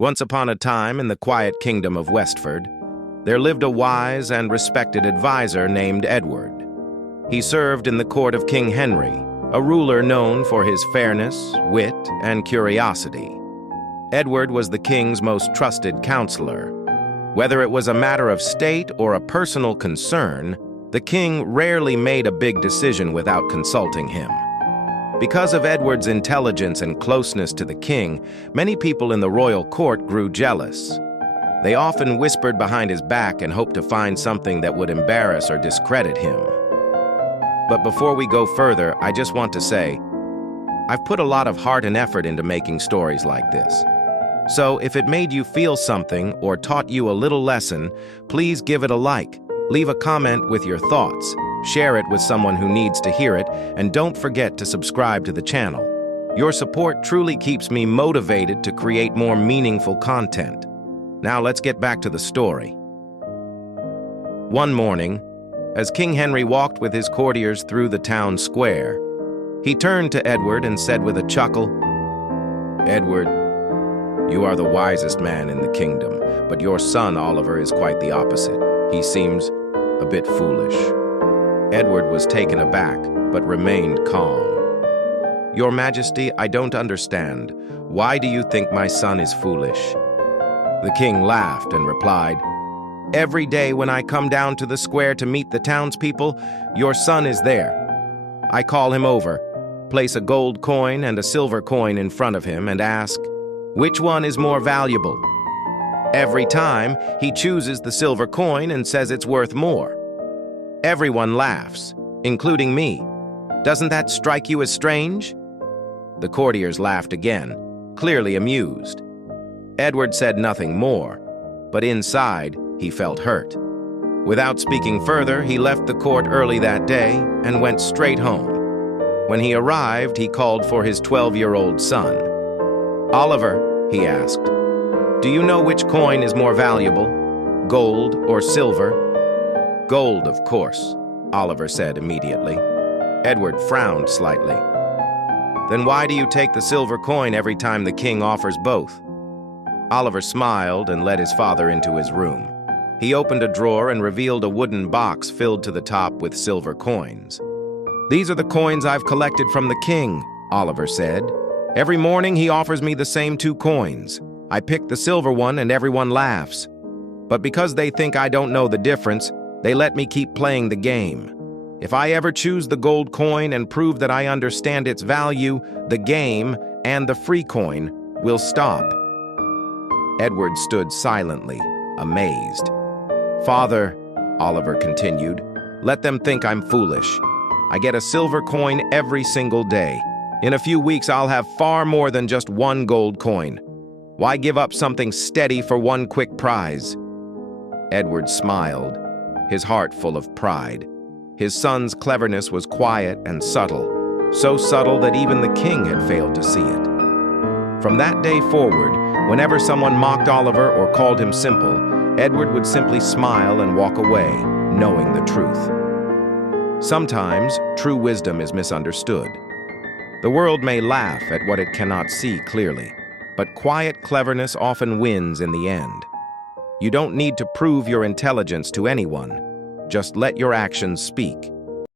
Once upon a time in the quiet kingdom of Westford, there lived a wise and respected advisor named Edward. He served in the court of King Henry, a ruler known for his fairness, wit, and curiosity. Edward was the king's most trusted counselor. Whether it was a matter of state or a personal concern, the king rarely made a big decision without consulting him. Because of Edward's intelligence and closeness to the king, many people in the royal court grew jealous. They often whispered behind his back and hoped to find something that would embarrass or discredit him. But before we go further, I just want to say, I've put a lot of heart and effort into making stories like this. So if it made you feel something or taught you a little lesson, please give it a like, leave a comment with your thoughts, share it with someone who needs to hear it, and don't forget to subscribe to the channel. Your support truly keeps me motivated to create more meaningful content. Now let's get back to the story. One morning, as King Henry walked with his courtiers through the town square, he turned to Edward and said with a chuckle, "Edward, you are the wisest man in the kingdom, but your son Oliver is quite the opposite. He seems a bit foolish." Edward was taken aback, but remained calm. "Your Majesty, I don't understand. Why do you think my son is foolish?" The king laughed and replied, "Every day when I come down to the square to meet the townspeople, your son is there. I call him over, place a gold coin and a silver coin in front of him, and ask, 'Which one is more valuable?' Every time, he chooses the silver coin and says it's worth more. Everyone laughs, including me. Doesn't that strike you as strange?" The courtiers laughed again, clearly amused. Edward said nothing more, but inside, he felt hurt. Without speaking further, he left the court early that day and went straight home. When he arrived, he called for his 12-year-old son. "Oliver," he asked, "do you know which coin is more valuable, gold or silver?" "Gold, of course," Oliver said immediately. Edward frowned slightly. "Then why do you take the silver coin every time the king offers both?" Oliver smiled and led his father into his room. He opened a drawer and revealed a wooden box filled to the top with silver coins. "These are the coins I've collected from the king," Oliver said. "Every morning he offers me the same 2 coins. I pick the silver one and everyone laughs. But because they think I don't know the difference, they let me keep playing the game. If I ever choose the gold coin and prove that I understand its value, the game and the free coin will stop." Edward stood silently, amazed. "Father," Oliver continued, "let them think I'm foolish. I get a silver coin every single day. In a few weeks, I'll have far more than just 1 gold coin. Why give up something steady for 1 quick prize?" Edward smiled, his heart full of pride. His son's cleverness was quiet and subtle, so subtle that even the king had failed to see it. From that day forward, whenever someone mocked Oliver or called him simple, Edward would simply smile and walk away, knowing the truth. Sometimes, true wisdom is misunderstood. The world may laugh at what it cannot see clearly, but quiet cleverness often wins in the end. You don't need to prove your intelligence to anyone. Just let your actions speak.